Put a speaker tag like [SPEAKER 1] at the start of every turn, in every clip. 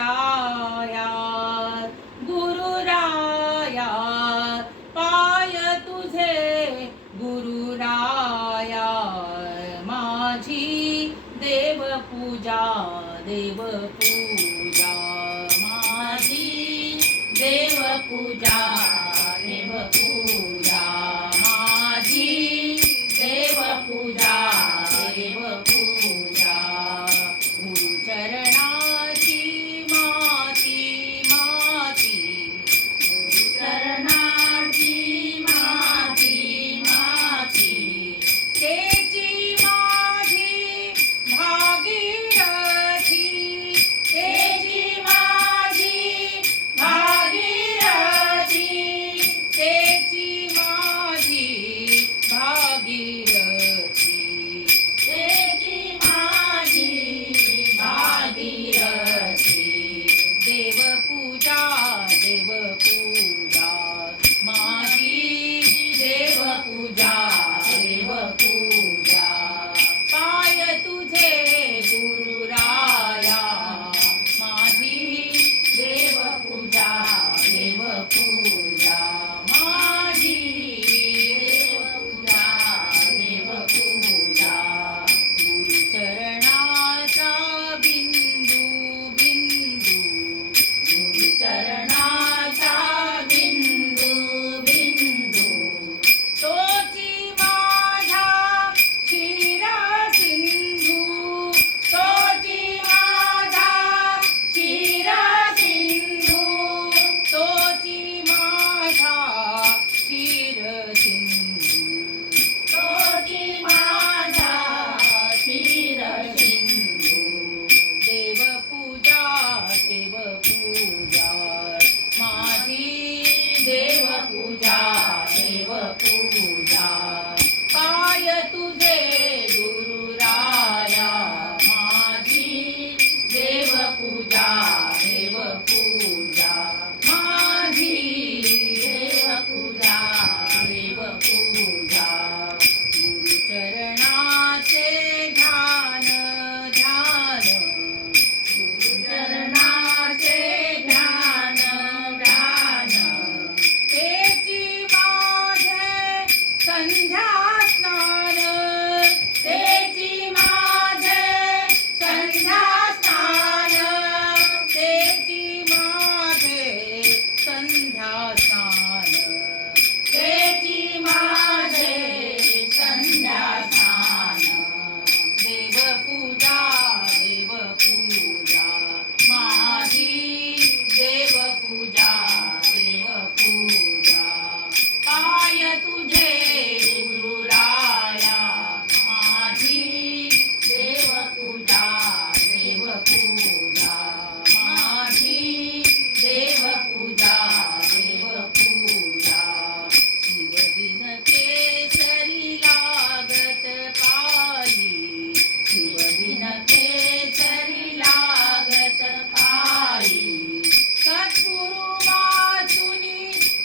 [SPEAKER 1] राया गुरु राया पाय तुझे गुरु राया माझी देवपूजा देवपूजा माझी देवपूजा देवपूजा माझी देवपूजा देवपूजा.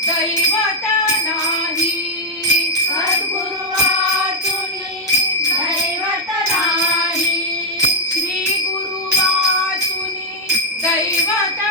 [SPEAKER 1] दैवत नाही सद्गुरुवाचुनी दैवत दैवत